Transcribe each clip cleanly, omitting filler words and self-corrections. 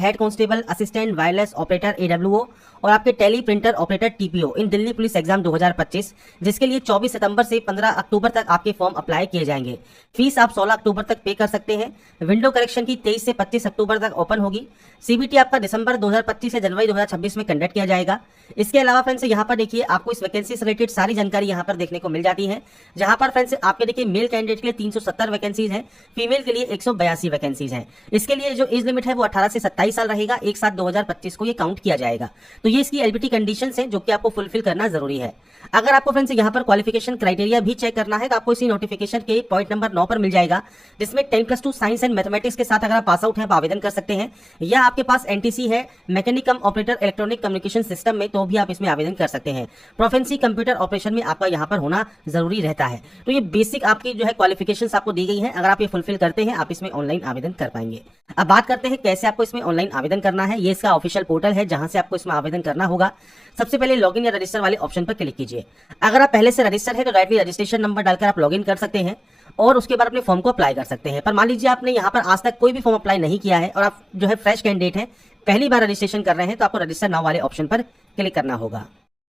Head constable, assistant wireless operator AWO और आपके tele printer operator TPO इन Delhi police exam 2025, जिसके लिए 24 सितंबर से 15 अक्टूबर तक आपके फॉर्म अप्लाई किए जाएंगे। फीस आप 16 अक्टूबर तक पे कर सकते हैं। विंडो करेक्शन की 23 से 25 अक्टूबर तक ओपन होगी। CBT आपका दिसंबर 2025 से जनवरी 2026 में कंडक्ट किया जाएगा। इसके अलावा फ्रेंड्स यहाँ पर देखिए आपको इस वैकेंसी से रिलेटेड सारी जानकारी यहाँ पर देखने को मिल जाती है, जहां पर फ्रेंड्स आपके देखिए मेल कैंडिडेट के लिए 370 वैकेंसीज हैं, फीमेल के लिए 182 वैकेंसीज हैं। इसके लिए जो एज लिमिट है वो 18 से 27 साल रहेगा। 1/7/2025 को ये काउंट किया जाएगा। तो ये इसकी एलिजिबिलिटी कंडीशंस हैं जो कि आपको फुलफिल करना जरूरी है। अगर आपको फ्रेंड्स यहाँ पर क्वालिफिकेशन क्राइटेरिया भी चेक करना है तो आपको इसी नोटिफिकेशन के पॉइंट नंबर 9 पर मिल जाएगा, जिसमें 10+2 साइंस एंड मैथमेटिक्स के साथ अगर आप पास आउट हैं आप आवेदन कर सकते हैं, या आपके पास NTC है मैकेनिकम ऑपरेटर इलेक्ट्रॉनिक कम्युनिकेशन सिस्टम में, तो भी आप इसमें आवेदन कर सकते हैं। प्रोफेंसी कंप्यूटर ऑपरेशन में आपका यहाँ पर होना जरूरी रहता है। तो ये बेसिक आपकी जो है क्वालिफिकेशंस आपको दी गई है। अगर आप ये फुलफिल करते हैं आप इसमें ऑनलाइन आवेदन कर पाएंगे। अब बात करते हैं कैसे आपको इसमें ऑनलाइन आवेदन करना है। ये इसका ऑफिशियल पोर्टल है जहां से आपको इसमें आवेदन करना होगा। सबसे पहले लॉगिन या रजिस्टर वाले ऑप्शन पर क्लिक कीजिए। अगर आप पहले से रजिस्टर है तो डायरेक्टली रजिस्ट्रेशन नंबर डालकर आप लॉगिन कर सकते हैं और उसके बाद अपने फॉर्म को अप्लाई कर सकते हैं। पर मान लीजिए आपने यहाँ पर आज तक कोई भी फॉर्म अप्लाई नहीं किया है और आप जो है फ्रेश कैंडिडेट हैं, पहली बार रजिस्ट्रेशन कर रहे हैं, तो आपको रजिस्टर नाउ वाले ऑप्शन पर क्लिक करना होगा।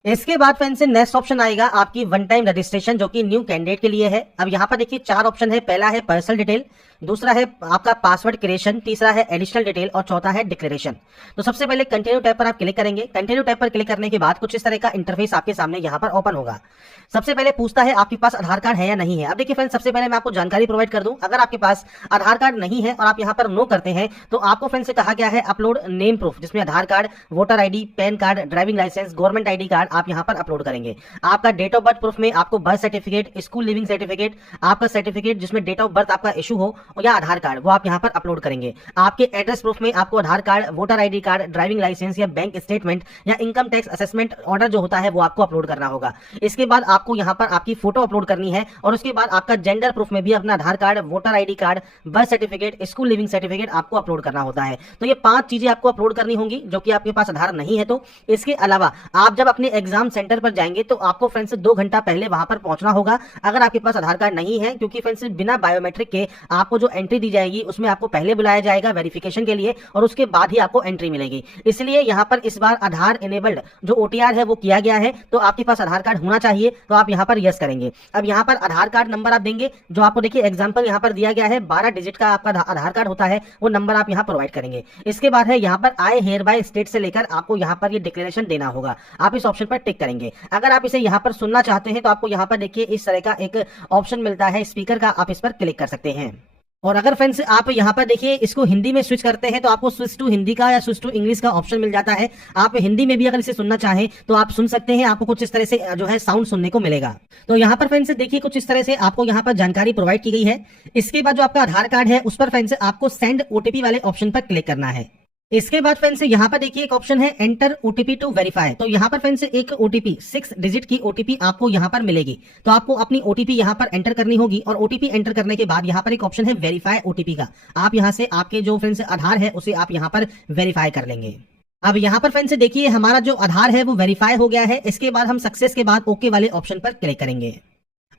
इसके बाद फ्रेंड्स से नेक्स्ट ऑप्शन आएगा आपकी वन टाइम रजिस्ट्रेशन, जो कि न्यू कैंडिडेट के लिए है। अब यहाँ पर देखिए 4 ऑप्शन है। पहला है पर्सनल डिटेल, दूसरा है आपका पासवर्ड क्रिएशन, तीसरा है एडिशनल डिटेल और चौथा है डिक्लेरेशन। तो सबसे पहले कंटिन्यू टैब पर आप क्लिक करेंगे। कंटिन्यू टैब पर क्लिक करने के बाद कुछ इस तरह का इंटरफेस आपके सामने यहाँ पर ओपन होगा। सबसे पहले पूछता है आपके पास आधार कार्ड है या नहीं है। अब देखिए फ्रेंड्स, सबसे पहले मैं आपको जानकारी प्रोवाइड कर दूं, अगर आपके पास आधार कार्ड नहीं है और आप यहाँ पर नो करते हैं तो आपको फ्रेंड्स से कहा गया है अपलोड नेम प्रूफ, जिसमें Aadhaar card, voter ID, PAN card, driving licence, government ID card आप यहाँ पर अपलोड करेंगे। आपका डेट ऑफ बर्थ प्रूफ में आपको birth certificate, school leaving certificate, आपका सर्टिफिकेट जिसमें डेट ऑफ बर्थ आपका इशू हो, या आधार कार्ड, वो आप यहाँ पर अपलोड करेंगे। आपके एड्रेस प्रूफ में आपको Aadhaar card, voter ID card, driving licence या बैंक स्टेटमेंट या इनकम टैक्स असेसमेंट ऑर्डर जो होता है वो आपको अपलोड करना होगा। इसके बाद आपको यहाँ पर आपकी फोटो अपलोड करनी है और उसके बाद आपका जेंडर प्रूफ में भी अपना Aadhaar card, voter ID card, birth certificate, school leaving certificate आपको अपलोड करना होता है। तो ये 5 चीजें आपको अपलोड करनी होंगी जो कि आपके पास आधार नहीं है। तो इसके अलावा आप जब अपने एग्जाम सेंटर पर जाएंगे तो आपको फ्रेंड्स 2 घंटा पहले वहां पर पहुंचना होगा, अगर आपके पास आधार कार्ड नहीं है, क्योंकि फ्रेंड्स बिना बायोमेट्रिक के आपको जो एंट्री दी जाएगी उसमें आपको पहले बुलाया जाएगा वेरिफिकेशन के लिए और उसके बाद ही आपको एंट्री मिलेगी। इसलिए यहाँ पर इस बार आधार इनेबल्ड जो OTR है वो किया गया है, तो आपके पास आधार कार्ड होना चाहिए, तो आप यहाँ पर यस करेंगे। अब यहाँ पर आधार कार्ड नंबर आप देंगे, जो आपको देखिए एग्जाम्पल यहाँ पर दिया गया है 12 डिजिट का आपका आधार कार्ड होता है, वो नंबर आप यहाँ प्रोवाइड करेंगे। इसके बाद है यहाँ पर आई हेयर बाय स्टेट से लेकर आपको यहाँ पर ये डिक्लेरेशन देना होगा, आप इस ऑप्शन पर टिक करेंगे। अगर आप इसे यहाँ पर सुनना चाहते हैं तो आपको यहाँ पर देखिए इस तरह का एक ऑप्शन मिलता है स्पीकर का, आप इस पर क्लिक कर सकते हैं। और अगर फ्रेंड्स आप यहाँ पर देखिए इसको हिंदी में स्विच करते हैं तो आपको स्विच टू हिंदी का या स्विच टू इंग्लिश का ऑप्शन मिल जाता है। आप हिंदी में भी अगर इसे सुनना चाहें तो आप सुन सकते हैं, आपको कुछ इस तरह से जो है साउंड सुनने को मिलेगा। तो यहाँ पर फ्रेंड्स देखिए कुछ इस तरह से आपको यहाँ पर जानकारी प्रोवाइड की गई है। इसके बाद जो आपका आधार कार्ड है उस पर फ्रेंड्स आपको सेंड OTP वाले ऑप्शन पर क्लिक करना है। इसके बाद फ्रेंड्स यहाँ पर देखिए एक ऑप्शन है एंटर OTP टू वेरीफाई। तो यहाँ पर फ्रेंड्स एक OTP 6 डिजिट की OTP आपको यहाँ पर मिलेगी, तो आपको अपनी OTP यहाँ पर एंटर करनी होगी और OTP एंटर करने के बाद यहाँ पर एक ऑप्शन है वेरीफाई OTP का, आप यहाँ से आपके जो फ्रेंड्स आधार है उसे आप यहाँ पर वेरीफाई कर लेंगे। अब यहाँ पर फ्रेंड्स देखिए हमारा जो आधार है वो वेरीफाई हो गया है। इसके बाद हम सक्सेस के बाद ओके वाले ऑप्शन पर क्लिक करेंगे।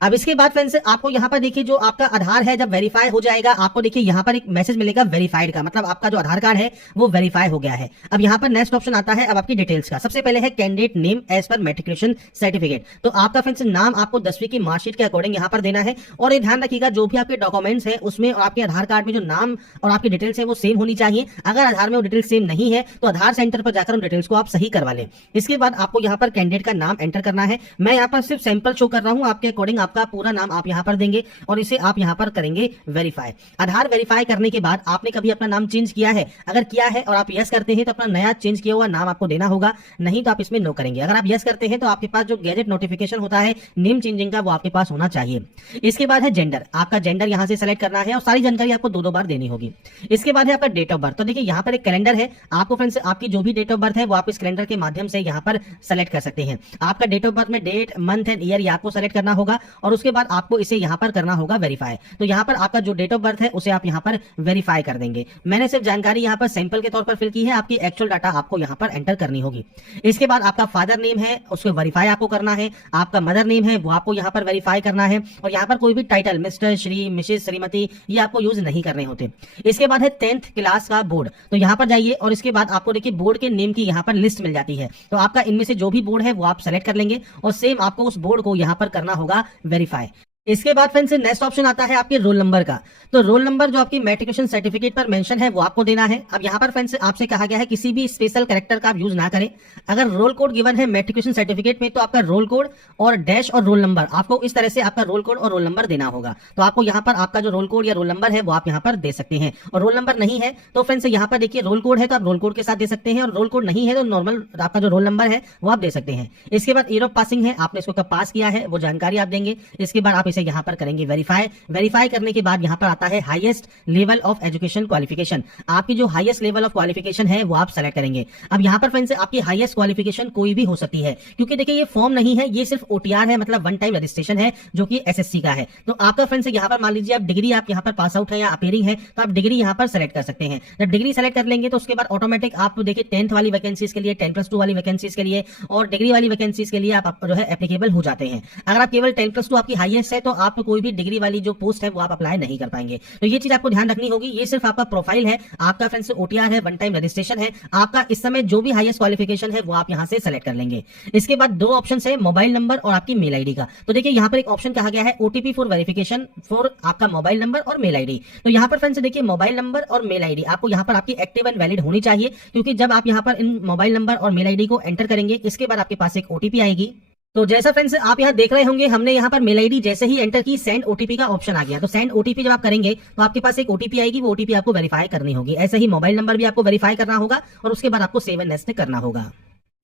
अब इसके बाद फ्रेंड्स आपको यहाँ पर देखिए जो आपका आधार है जब वेरीफाई हो जाएगा, आपको देखिए यहाँ पर एक मैसेज मिलेगा वेरीफाइड का, मतलब आपका जो आधार कार्ड है वो वेरीफाई हो गया है। अब यहाँ पर नेक्स्ट ऑप्शन आता है अब आपकी डिटेल्स का। सबसे पहले है candidate name as per matriculation certificate. तो आपका फ्रेंड्स नाम आपको 10वीं की मार्कशीट के अकॉर्डिंग यहाँ पर देना है और ये ध्यान रखिएगा जो भी आपके डॉक्यूमेंट्स है उसमें और आपके आधार कार्ड में जो नाम और आपकी डिटेल्स है वो सेम होनी चाहिए। अगर आधार में वो डिटेल्स सेम नहीं है तो आधार सेंटर पर जाकर उन डिटेल्स को आप सही करवा लें। इसके बाद आपको यहाँ पर कैंडिडेट का नाम एंटर करना है। मैं यहाँ पर सिर्फ सैंपल शो कर रहा हूँ, आपके अकॉर्डिंग आपका पूरा नाम आप यहाँ पर देंगे और इसे आप यहाँ पर करेंगे वेरीफाई। आधार वेरीफाई करने के बाद आपने कभी अपना नाम चेंज किया है, अगर किया है और आप यस करते हैं तो अपना नया चेंज किया हुआ नाम आपको देना होगा, नहीं तो आप इसमें नो करेंगे। अगर आप यस करते हैं तो आपके पास जो गैजेट नोटिफिकेशन होता है नेम चेंजिंग का वो आपके पास होना चाहिए। इसके बाद है जेंडर, आपका जेंडर यहाँ से सेलेक्ट करना है और सारी जानकारी आपको 2-2 बार देनी होगी। इसके बाद है आपका डेट ऑफ बर्थ। तो देखिए यहाँ पर एक कैलेंडर है, आपको फ्रेंड्स आपकी जो भी डेट ऑफ बर्थ है वो आप इस कैलेंडर के माध्यम से यहाँ पर सेलेक्ट कर सकते हैं। आपका डेट ऑफ बर्थ में डेट, मंथ एंड ईयर ये आपको सेलेक्ट करना होगा और उसके बाद आपको इसे यहाँ पर करना होगा वेरीफाई। तो यहाँ पर आपका जो डेट ऑफ बर्थ है उसे आप यहाँ पर वेरीफाई कर देंगे। मैंने सिर्फ जानकारी यहाँ पर सैंपल के तौर पर फिल की है, आपकी एक्चुअल डाटा आपको यहाँ पर एंटर करनी होगी। इसके बाद आपका फादर नेम है उसको वेरीफाई आपको करना है, आपका मदर नेम है वो आपको यहाँ पर वेरीफाई करना है, और यहाँ पर कोई भी title mister, Shri, Mrs, Shrimati ये आपको यूज नहीं करने होते। इसके बाद है 10th क्लास का बोर्ड, तो यहाँ पर जाइए और इसके बाद आपको देखिए बोर्ड के नेम की यहाँ पर लिस्ट मिल जाती है। तो आपका इनमें से जो भी बोर्ड है वो आप सेलेक्ट कर लेंगे और सेम आपको उस बोर्ड को यहाँ पर करना होगा वेरीफाई। इसके बाद फ्रेंड्स नेक्स्ट ऑप्शन आता है आपके रोल नंबर का। तो रोल नंबर जो आपकी मैट्रिकुलेशन सर्टिफिकेट पर मेंशन है वो आपको देना है। अब यहाँ पर फ्रेंड्स आपसे कहा गया है किसी भी स्पेशल कैरेक्टर का आप यूज ना करें। अगर रोल कोड गिवन है मैट्रिकुलेशन सर्टिफिकेट में तो आपका रोल कोड और डैश और रोल नंबर, आपको इस तरह से आपका रोल कोड और रोल नंबर देना होगा। तो आपको यहाँ पर आपका जो रोल कोड या रोल नंबर है वो आप यहाँ पर दे सकते हैं, और रोल नंबर नहीं है तो फ्रेंड्स यहाँ पर देखिए रोल कोड है तो आप रोल कोड के साथ दे सकते हैं, और रोल कोड नहीं है तो नॉर्मल आपका जो रोल नंबर है वो आप दे सकते हैं। इसके बाद ईयर ऑफ पासिंग है, आपने इसको कब पास किया है वो जानकारी आप देंगे। इसके बाद आप इसे यहाँ पर करेंगे वेरीफाई करने के बाद यहाँ पर आता है highest level of education qualification. आपकी जो हाईएस्ट लेवल ऑफ क्वालिफिकेशन है वो आप सेलेक्ट करेंगे। अब यहाँ पर फ्रेंड्स आपकी हाईएस्ट क्वालिफिकेशन कोई भी हो सकती है, क्योंकि देखिए ये फॉर्म नहीं है, ये सिर्फ ओटीआर है, मतलब वन टाइम रजिस्ट्रेशन है जो कि एसएससी का है। तो आपका फ्रेंड्स यहाँ पर मान लीजिए आप डिग्री आप यहाँ पर पास आउट है या अपीयरिंग है तो आप डिग्री यहाँ पर सेलेक्ट कर सकते हैं। जब डिग्री सेलेक्ट कर लेंगे तो उसके बाद ऑटोमेटिक आप देखिए 10th वाली वैकेंसीज के लिए, 10+2 वाली वैकेंसीज के लिए और डिग्री वाली वैकेंसीज के लिए आप जो है एप्लीकेबल हो जाते हैं। अगर आप केवल 10+2 आपकी हाईएस्ट है तो आप कोई भी डिग्री वाली जो पोस्ट है वो आप अप्लाई नहीं कर पाएंगे। तो ये चीज आपको ध्यान रखनी होगी। ये सिर्फ आपका प्रोफाइल है, आपका फ्रेंड्स ओटीआर है, वन टाइम रजिस्ट्रेशन है। आपका इस समय जो भी हाईएस्ट क्वालिफिकेशन है वो आप यहां से सेलेक्ट कर लेंगे। इसके बाद दो ऑप्शन है, मोबाइल नंबर और आपकी मेल आईडी का। तो देखिए यहाँ पर एक ऑप्शन कहा गया है ओटीपी फॉर वेरिफिकेशन फॉर आपका मोबाइल नंबर और मेल आईडी। तो यहाँ पर फ्रेंड्स देखिए मोबाइल नंबर और मेल आईडी आपको यहाँ पर आपकी एक्टिव एंड वैलिड होनी चाहिए, क्योंकि जब आप यहाँ पर इन मोबाइल नंबर और मेल आईडी को एंटर करेंगे इसके बाद आपके पास एक ओटीपी आएगी। तो जैसा फ्रेंड्स आप यहाँ देख रहे होंगे हमने यहाँ पर मेल आईडी जैसे ही एंटर की सेंड ओटीपी का ऑप्शन आ गया। तो सेंड ओटीपी जब आप करेंगे तो आपके पास एक ओटीपी आएगी, वो ओटीपी आपको वेरीफाई करनी होगी। ऐसे ही मोबाइल नंबर भी आपको वेरीफाई करना होगा और उसके बाद आपको सेव एंड नेक्स्ट करना होगा।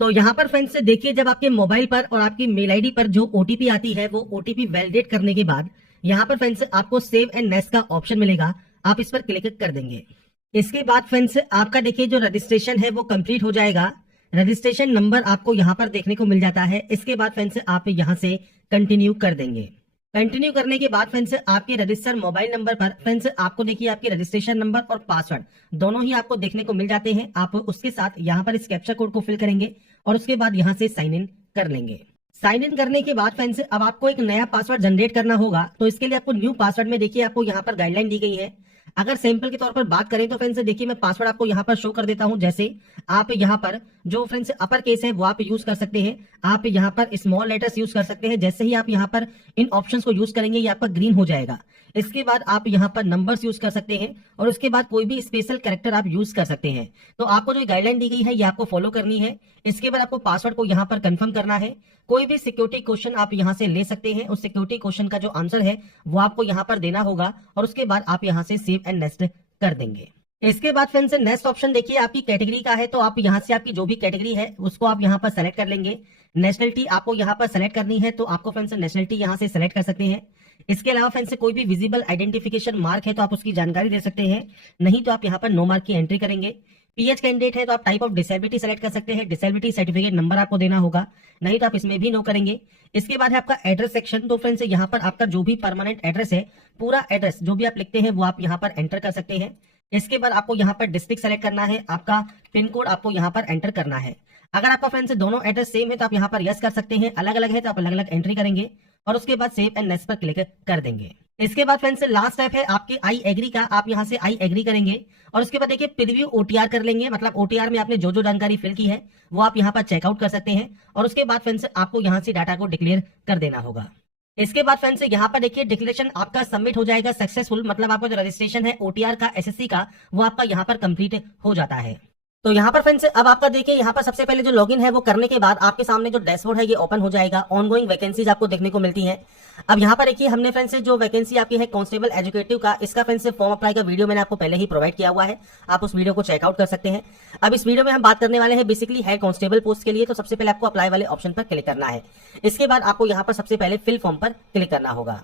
तो यहाँ पर फ्रेंड्स देखिए जब आपके मोबाइल पर और आपकी मेल आईडी पर जो ओटीपी आती है वो ओटीपी वैलिडेट करने के बाद यहाँ पर फ्रेंड्स आपको सेव एंड नेक्स्ट का ऑप्शन मिलेगा, आप इस पर क्लिक कर देंगे। इसके बाद फ्रेंड्स आपका देखिए जो रजिस्ट्रेशन है वो कंप्लीट हो जाएगा। रजिस्ट्रेशन नंबर आपको यहाँ पर देखने को मिल जाता है। इसके बाद फ्रेंड्स आप यहाँ से कंटिन्यू कर देंगे। कंटिन्यू करने के बाद फ्रेंड्स आपके रजिस्टर मोबाइल नंबर पर फ्रेंड्स आपको देखिए आपके रजिस्ट्रेशन नंबर और पासवर्ड दोनों ही आपको देखने को मिल जाते हैं। आप उसके साथ यहाँ पर इस कैप्चा कोड को फिल करेंगे और उसके बाद यहाँ से साइन इन कर लेंगे। साइन इन करने के बाद फ्रेंड्स अब आपको एक नया पासवर्ड जनरेट करना होगा। तो इसके लिए आपको न्यू पासवर्ड में देखिए आपको यहाँ पर गाइडलाइन दी गई है। अगर सैंपल के तौर पर बात करें तो फ्रेंड्स देखिए मैं पासवर्ड आपको यहाँ पर शो कर देता हूं। जैसे आप यहाँ पर जो फ्रेंड्स अपर केस है वो आप यूज कर सकते हैं, आप यहाँ पर स्मॉल लेटर्स यूज कर सकते हैं। जैसे ही आप यहाँ पर इन ऑप्शंस को यूज करेंगे ये आपका ग्रीन हो जाएगा। इसके बाद आप यहाँ पर नंबर्स यूज कर सकते हैं और उसके बाद कोई भी स्पेशल कैरेक्टर आप यूज कर सकते हैं। तो आपको जो गाइडलाइन दी गई है ये आपको फॉलो करनी है। इसके बाद आपको पासवर्ड को यहाँ पर कंफर्म करना है। कोई भी सिक्योरिटी क्वेश्चन आप यहाँ से ले सकते हैं, उस सिक्योरिटी क्वेश्चन का जो आंसर है वो आपको यहाँ पर देना होगा और उसके बाद आप यहाँ से सेव एंड नेक्स्ट कर देंगे। इसके बाद फ्रेंड्स नेक्स्ट ऑप्शन देखिए आपकी कैटेगरी का है। तो आप यहाँ से आपकी जो भी कैटेगरी है उसको आप यहाँ पर सेलेक्ट कर लेंगे। नेशनलिटी आपको यहाँ पर सेलेक्ट करनी है तो आपको फ्रेंड्स नेशनलिटी यहाँ से सेलेक्ट कर सकते हैं। इसके अलावा फ्रेंड्स कोई भी विजिबल आइडेंटिफिकेशन मार्क है तो आप उसकी जानकारी दे सकते हैं, नहीं तो आप यहाँ पर नो मार्क की एंट्री करेंगे। पीएच कैंडिडेट है तो आप टाइप ऑफ डिसेबिलिटी सेलेक्ट कर सकते हैं, डिसेबिलिटी सर्टिफिकेट नंबर आपको देना होगा, नहीं तो आप इसमें भी नो करेंगे। इसके बाद है आपका एड्रेस सेक्शन। तो फ्रेंड्स यहाँ पर आपका जो भी परमानेंट एड्रेस है, पूरा एड्रेस जो भी आप लिखते हैं वो आप यहाँ पर एंटर कर सकते हैं। इसके बाद आपको यहाँ पर डिस्ट्रिक्ट सेलेक्ट करना है, आपका पिन कोड आपको यहाँ पर एंटर करना है। अगर आपका फ्रेंड्स दोनों एड्रेस सेम है तो आप यहाँ पर यस कर सकते हैं, अलग अलग है तो आप अलग अलग एंट्री करेंगे और उसके बाद सेव एंड नेक्स्ट पर क्लिक कर देंगे। इसके बाद फ्रेंड्स लास्ट स्टेप है आपके आई एग्री का। आप यहाँ से आई एग्री करेंगे और उसके बाद देखिए प्रीव्यू ओटीआर कर लेंगे, मतलब ओटीआर में आपने जो जो जानकारी फिल की है वो आप यहाँ पर चेकआउट कर सकते हैं और उसके बाद फ्रेंड्स आपको यहाँ से डाटा को डिक्लेयर कर देना होगा। इसके बाद फ्रेंड्स यहाँ पर देखिए डिक्लेरेशन आपका सबमिट हो जाएगा सक्सेसफुल, मतलब आपका जो रजिस्ट्रेशन है ओटीआर का एसएससी का वो आपका यहाँ पर कंप्लीट हो जाता है। तो यहाँ पर फ्रेंड्स अब आपका देखिए यहाँ पर सबसे पहले जो लॉगिन है वो करने के बाद आपके सामने जो डैशबोर्ड है ये ओपन हो जाएगा। ऑनगोइंग वैकेंसीज आपको देखने को मिलती हैं। अब यहाँ पर देखिए हमने फ्रेंड्स जो वैकेंसी आपकी है कांस्टेबल एजुकेटिव का, इसका फ्रेंड्स फॉर्म अप्लाई का वीडियो मैंने आपको पहले ही प्रोवाइड किया हुआ है, आप उस वीडियो को चेकआउट कर सकते हैं। अब इस वीडियो में हम बात करने वाले हैं बेसिकली है कांस्टेबल पोस्ट के लिए। तो सबसे पहले आपको अप्लाई वाले ऑप्शन पर क्लिक करना है। इसके बाद आपको यहाँ पर सबसे पहले फिल फॉर्म पर क्लिक करना होगा।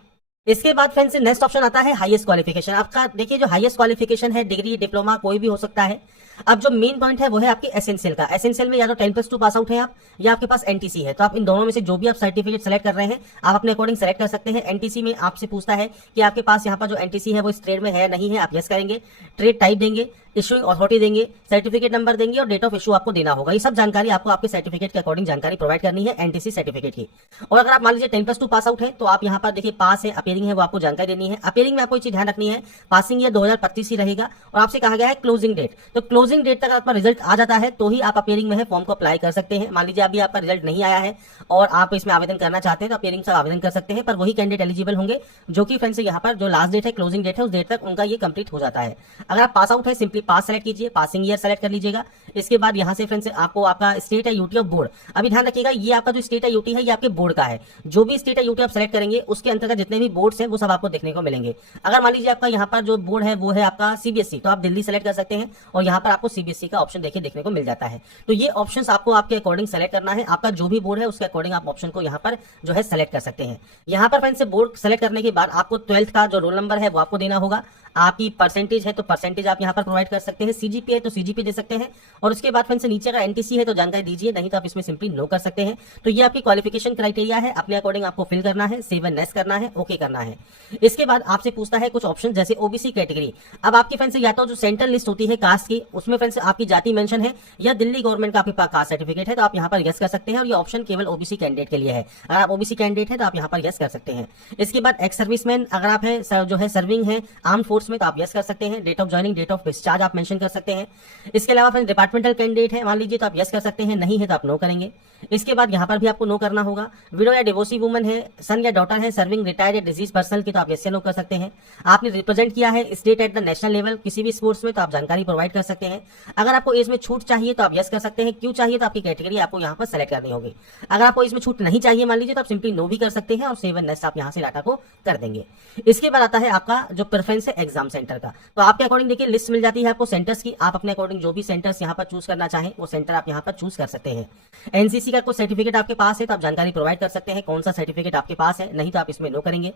इसके बाद फ्रेंड्स नेक्स्ट ऑप्शन आता है हाईएस्ट क्वालिफिकेशन। आपका देखिए जो हाईएस्ट क्वालिफिकेशन है डिग्री डिप्लोमा कोई भी हो सकता है। अब जो मेन पॉइंट है वो है आपके एसेंशियल का। एसेंशियल में या तो 10+2 पास आउट है आप, या आपके पास एनटीसी है। तो आप इन दोनों में से जो भी आप सर्टिफिकेट सेलेक्ट कर रहे हैं आप अपने अकॉर्डिंग सेलेक्ट कर सकते हैं। एनटीसी में आपसे पूछता है कि आपके पास यहाँ पर जो एनटीसी है वो इस ट्रेड में है नहीं है, आप यस करेंगे। ट्रेड टाइप देंगे, इशुइंग अथॉरिटी देंगे, सर्टिफिकेट नंबर देंगे और डेट ऑफ इशू आपको देना होगा। ये सब जानकारी आपको आपके सर्टिफिकेट के अकॉर्डिंग जानकारी प्रोवाइड करनी है एनटीसी सर्टिफिकेट की। और अगर आप मान लीजिए 10+2 पास आउट है तो आप यहाँ पर देखिए पास है, अपीयरिंग है, वो आपको जानकारी देनी है। अपीयरिंग में आपको चीज ध्यान रखनी है, पासिंग ईयर 2025 ही रहेगा और आपसे कहा गया है क्लोजिंग डेट। तो क्लोजिंग डेट तक आपका रिजल्ट आ जाता है तो ही आप अपीयरिंग में है फॉर्म को अप्लाई कर सकते हैं। मान लीजिए अभी आपका रिजल्ट नहीं आया है और आप इसमें आवेदन करना चाहते हैं तो अपीयरिंग से आवेदन कर सकते हैं, पर वही कैंडिडेट एलिजिबल होंगे जो कि फ्रेंड्स यहाँ पर जो लास्ट डेट है, क्लोजिंग डेट है, उस डेट तक उनका ये कंप्लीट हो जाता है। अगर आप पास आउट है सिंपली पास सेलेक्ट कीजिए, पासिंग ईयर सेलेक्ट कर लीजिएगा। इसके बाद यहाँ से फ्रेंड्स आपको आपका स्टेट है यूटी ऑफ बोर्ड। अभी ध्यान रखिएगा ये आपका जो स्टेट है यूटी है ये आपके बोर्ड का है। जो भी स्टेट है यूटी आप सेलेक्ट करेंगे उसके अंतर्गत जितने भी बोर्ड्स हैं वो सब आपको देखने को मिलेंगे। अगर मान लीजिए आपका यहाँ पर जो बोर्ड है वो है आपका सीबीएसई, तो आप दिल्ली सेलेक्ट कर सकते हैं और यहाँ पर आपको सीबीएसई का ऑप्शन देखने को मिल जाता है। तो ये ऑप्शंस आपको आपके अकॉर्डिंग सेलेक्ट करना है। आपका जो भी बोर्ड है उसके अकॉर्डिंग आप ऑप्शन को यहाँ पर जो है सेलेक्ट कर सकते हैं। यहाँ पर फ्रेंड्स बोर्ड सेलेक्ट करने के बाद आपको 12th का जो रोल नंबर है वो आपको देना होगा। आपकी परसेंटेज है तो परसेंटेज आप यहाँ पर प्रोवाइड कर सकते हैं। सीजीपी है तो सीजीपी दे सकते हैं और उसके बाद फ्रेंड्स नीचे का एनटीसी है तो जानकारी दीजिए, नहीं तो आप इसमें सिंपली नो कर सकते हैं। तो ये आपकी क्वालिफिकेशन क्राइटेरिया है, अपने अकॉर्डिंग आपको फिल करना है, सेव एंड नेक्स्ट करना है, ओके करना है। इसके बाद आपसे पूछता है कुछ ऑप्शन जैसे ओबीसी कैटेगरी। अब आपकी फ्रेंड्स या तो जो सेंट्रल लिस्ट होती है कास्ट की उसमें फ्रेंड्स आपकी जाति मेंशन है या दिल्ली गवर्नमेंट का आपके पास कास्ट सर्टिफिकेट है तो आप यहाँ पर यस कर सकते हैं और ये ऑप्शन केवल ओबीसी कैंडिडेट के लिए है। अगर आप ओबीसी कैंडिडेट है तो आप यहाँ पर यस कर सकते हैं। इसके बाद एक्स सर्विसमैन अगर आप है जो है सर्विंग है आर्म फोर्स में तो आप यस कर सकते हैं। Date of joining, date of discharge आप मेंशन कर सकते हैं। इसके अलावा फ्रेंड्स डिपार्टमेंटल कैंडिडेट है मान लीजिए तो आप यस कर सकते हैं, नहीं है तो आप नो करेंगे। इसके बाद यहाँ पर भी आपको नो करना होगा। विडो या डिवोर्सी वुमन है, सन या डॉटर है, सर्विंग रिटायर्ड या डिजीज पर्सन की तो आप यस या नो कर सकते हैं। आपने रिप्रेजेंट किया है state at the national level किसी भी स्पोर्ट्स में तो आप जानकारी प्रोवाइड कर सकते हैं। अगर आपको एज में छूट चाहिए तो आप यस कर सकते हैं, क्यों चाहिए तो आपकी कैटेगरी आपको यहाँ पर सेलेक्ट करनी होगी। अगर आपको इसमें छूट नहीं चाहिए मान लीजिए तो आप सिंपली नो भी कर सकते हैं और सेव एंड नेक्स्ट आप यहाँ से डाटा को कर देंगे। इसके बाद आता है आपका जो प्रेफरेंस है एग्जाम सेंटर का। तो आपके अकॉर्डिंग देखिए लिस्ट मिल जाती है आपको सेंटर्स की, आप अपने अकॉर्डिंग जो भी सेंटर्स यहाँ पर चूज करना चाहें वो सेंटर आप यहाँ पर चूज कर सकते हैं। एनसीसी का कोई सर्टिफिकेट आपके पास है तो आप जानकारी प्रोवाइड कर सकते हैं कौन सा सर्टिफिकेट आपके पास है, नहीं तो आप इसमें नो करेंगे।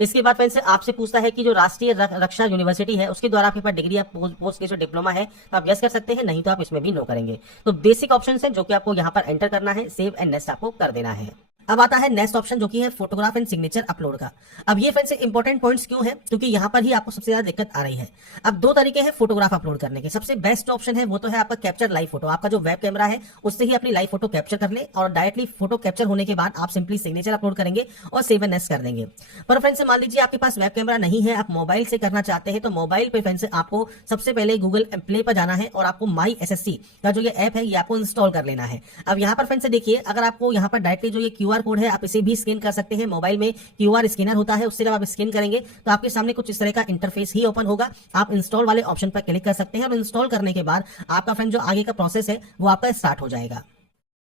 इसके बाद फ्रेंड्स आपसे पूछता है कि जो राष्ट्रीय रक्षा यूनिवर्सिटी है उसके द्वारा आपके पास डिग्री या पोस्ट ग्रेजुएट डिप्लोमा है तो आप यस कर सकते हैं, नहीं तो आप इसमें भी नो करेंगे। तो बेसिक ऑप्शन है जो कि आपको यहाँ पर एंटर करना है, सेव एंड नेक्स्ट आपको कर देना है। अब आता है नेक्स्ट ऑप्शन जो कि है फोटोग्राफ एंड सिग्नेचर अपलोड का। अब ये फ्रेंड्स इंपॉर्टेंट पॉइंट्स क्यों है, क्योंकि यहाँ पर ही आपको सबसे ज्यादा दिक्कत आ रही है। अब दो तरीके हैं फोटोग्राफ अपलोड करने के। सबसे बेस्ट ऑप्शन है वो तो है आपका कैप्चर लाइव फोटो। आपका जो वेब कैमरा है उससे ही अपनी लाइव फोटो कैप्चर कर ले और डायरेक्टली फोटो कैप्चर होने के बाद आप सिंपली सिग्नेचर अपलोड करेंगे और सेव एंड नेक्स्ट कर देंगे। पर फ्रेंड्स मान लीजिए आपके पास वेब कैमरा नहीं है, आप मोबाइल से करना चाहते हैं तो मोबाइल पे फ्रेंड्स आपको सबसे पहले गूगल प्ले पर जाना है और आपको माई एसएससी का जो ये ऐप है ये आपको इंस्टॉल कर लेना है। अब यहाँ पर फ्रेंड्स देखिए अगर आपको यहाँ पर डायरेक्टली जो ये क्यूआर कोड है आप इसे भी स्कैन कर सकते हैं। मोबाइल में क्यूआर स्कैनर होता है, उससे जब आप स्कैन करेंगे तो आपके सामने कुछ इस तरह का इंटरफेस ही ओपन होगा। आप इंस्टॉल वाले ऑप्शन पर क्लिक कर सकते हैं और इंस्टॉल करने के बाद आपका फ्रेंड जो आगे का प्रोसेस है वो आपका स्टार्ट हो जाएगा।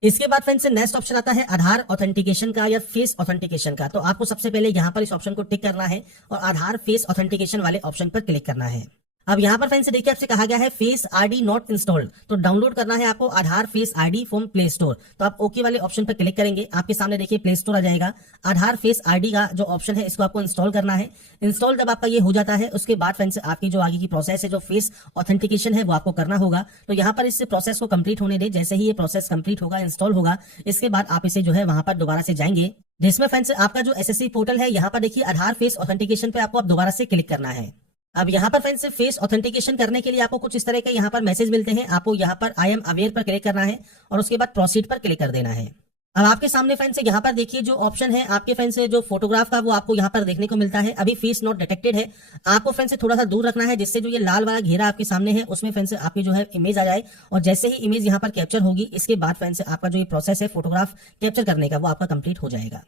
इसके बाद फ्रेंड्स नेक्स्ट ऑप्शन आता है आधार ऑथेंटिकेशन का या फेस ऑथेंटिकेशन का। तो आपको सबसे पहले यहाँ पर इस ऑप्शन को टिक करना है और आधार फेस ऑथेंटिकेशन वाले ऑप्शन पर क्लिक करना है। अब यहाँ पर फ्रेंड्स देखिए आपसे कहा गया है फेस आईडी नॉट इंस्टॉल्ड, तो डाउनलोड करना है आपको Aadhaar face ID from Play Store. तो आप ओके वाले ऑप्शन पर क्लिक करेंगे, आपके सामने देखिए प्ले स्टोर आ जाएगा। आधार फेस आईडी का जो ऑप्शन है इसको आपको इंस्टॉल करना है। इंस्टॉल जब आपका ये हो जाता है उसके बाद फ्रेंड्स आपकी जो आगे की प्रोसेस है जो फेस ऑथेंटिकेशन है वो आपको करना होगा। तो यहाँ पर इस प्रोसेस को कंप्लीट होने दे, जैसे ही ये प्रोसेस कंप्लीट होगा इंस्टॉल होगा इसके बाद आप इसे जो है वहां पर दोबारा से जाएंगे, जिसमें फ्रेंड्स आपका जो एसएससी पोर्टल है यहाँ पर देखिए आधार फेस ऑथेंटिकेशन पे आपको अब दोबारा से क्लिक करना है। अब यहाँ पर फ्रेंड्स फेस ऑथेंटिकेशन करने के लिए आपको कुछ इस तरह के यहाँ पर मैसेज मिलते हैं। आपको यहाँ पर आई एम अवेयर पर क्लिक करना है और उसके बाद प्रोसीड पर क्लिक कर देना है। अब आपके सामने फ्रेंड्स यहाँ पर देखिए जो ऑप्शन है आपके फ्रेंड्स जो फोटोग्राफ का वो आपको यहाँ पर देखने को मिलता है। अभी फेस नॉट डिटेक्टेड है, आपको फ्रेंड्स थोड़ा सा दूर रखना है जिससे जो ये लाल वाला घेरा आपके सामने है उसमें फ्रेंड्स आपकी जो है इमेज आ जाए और जैसे ही इमेज यहाँ पर कैप्चर होगी इसके बाद फ्रेंड्स आपका जो ये प्रोसेस है फोटोग्राफ कैप्चर करने का वो आपका कंप्लीट हो जाएगा।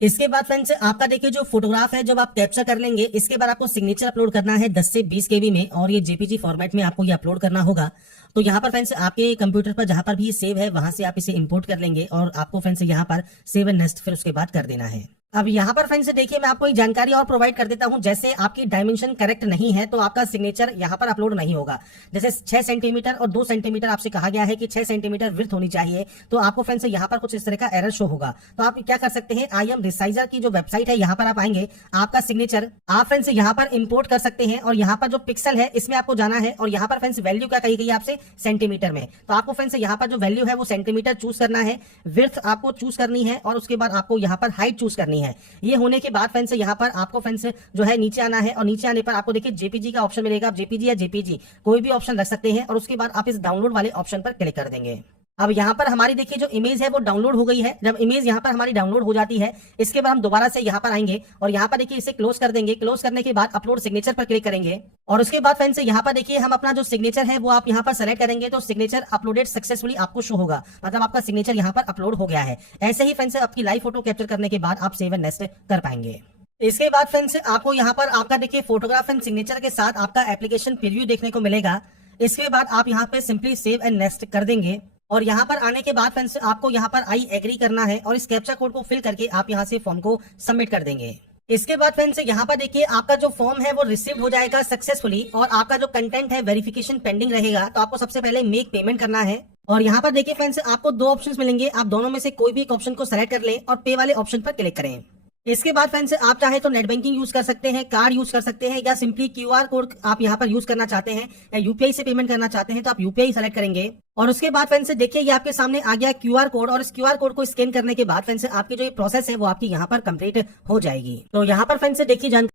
इसके बाद फ्रेंड्स आपका देखिए जो फोटोग्राफ है जब आप कैप्चर कर लेंगे इसके बाद आपको सिग्नेचर अपलोड करना है 10 से 20 केबी में और ये जेपीजी फॉर्मेट में आपको ये अपलोड करना होगा। तो यहाँ पर फ्रेंड्स आपके कंप्यूटर पर जहां पर भी ये सेव है वहां से आप इसे इंपोर्ट कर लेंगे और आपको फ्रेंड्स यहाँ पर सेव एंड नेक्स्ट फिर उसके बाद कर देना है। अब यहाँ पर फ्रेंड्स देखिए मैं आपको एक जानकारी और प्रोवाइड कर देता हूँ। जैसे आपकी डायमेंशन करेक्ट नहीं है तो आपका सिग्नेचर यहाँ पर अपलोड नहीं होगा। जैसे 6 सेंटीमीटर और 2 सेंटीमीटर आपसे कहा गया है कि 6 सेंटीमीटर विड्थ होनी चाहिए, तो आपको फ्रेंड्स यहाँ पर कुछ इस तरह का एरर शो होगा। तो आप क्या कर सकते हैं, आई एम रिसाइजर की जो वेबसाइट है यहाँ पर आप आएंगे, आपका सिग्नेचर आप फ्रेंड्स यहाँ पर इंपोर्ट कर सकते हैं और यहाँ पर जो पिक्सल है इसमें आपको जाना है और यहाँ पर फ्रेंड्स वैल्यू क्या कही गई है आपसे, सेंटीमीटर में। तो आपको फ्रेंड्स यहाँ पर जो वैल्यू है वो सेंटीमीटर चूज करना है, विड्थ आपको चूज करनी है और उसके बाद आपको यहाँ पर हाइट चूज करनी है। ये होने के बाद फ्रेंड्स यहाँ पर आपको फ्रेंड्स जो है नीचे आना है और नीचे आने पर आपको देखिए जेपीजी का ऑप्शन मिलेगा। आप जेपीजी या जेपीजी कोई भी ऑप्शन रख सकते हैं और उसके बाद आप इस डाउनलोड वाले ऑप्शन पर क्लिक कर देंगे। अब यहाँ पर हमारी देखिए जो इमेज है वो डाउनलोड हो गई है। जब इमेज यहाँ पर हमारी डाउनलोड हो जाती है, इसके बाद हम दोबारा से यहाँ पर आएंगे और यहाँ पर देखिए इसे क्लोज कर देंगे। क्लोज करने के बाद अपलोड सिग्नेचर पर क्लिक करेंगे और उसके बाद फ्रेंड्स यहाँ पर देखिए हम अपना जो सिग्नेचर है वो आप यहाँ पर सेलेक्ट करेंगे तो सिग्नेचर अपलोडेड सक्सेसफुली आपको शो होगा, मतलब आपका सिग्नेचर यहाँ पर अपलोड हो गया है। ऐसे ही फ्रेंड्स आपकी लाइव फोटो कैप्चर करने के बाद आप सेव एंड नेक्स्ट कर पाएंगे। इसके बाद फ्रेंड्स आपको यहाँ पर आपका देखिए फोटोग्राफ एंड सिग्नेचर के साथ आपका एप्लीकेशन प्रीव्यू देखने को मिलेगा। इसके बाद आप यहाँ पे सिंपली सेव एंड नेक्स्ट कर देंगे और यहाँ पर आने के बाद फ्रेंड्स आपको यहाँ पर आई एग्री करना है और इस कैप्चा कोड को फिल करके आप यहाँ से फॉर्म को सबमिट कर देंगे। इसके बाद फ्रेंड्स यहाँ पर देखिए आपका जो फॉर्म है वो रिसीव हो जाएगा सक्सेसफुली और आपका जो कंटेंट है वेरिफिकेशन पेंडिंग रहेगा। तो आपको सबसे पहले मेक पेमेंट करना है और यहाँ पर देखिए फ्रेंड्स आपको 2 ऑप्शंस मिलेंगे, आप दोनों में से कोई भी एक ऑप्शन को सेलेक्ट कर लें और पे वाले ऑप्शन पर क्लिक करें। इसके बाद फ्रेंड्स आप चाहे तो नेट बैंकिंग यूज कर सकते हैं, कार्ड यूज कर सकते हैं या सिंपली क्यूआर कोड आप यहाँ पर यूज करना चाहते हैं या यूपीआई से पेमेंट करना चाहते हैं तो आप यूपीआई सेलेक्ट करेंगे। और उसके बाद फ्रेंड्स देखिए ये आपके सामने आ गया क्यूआर कोड और इस क्यूआर कोड को स्कैन करने के बाद फ्रेंड्स आपकी जो ये प्रोसेस है वो आपकी यहाँ पर कंप्लीट हो जाएगी। तो यहाँ पर फ्रेंड्स देखिए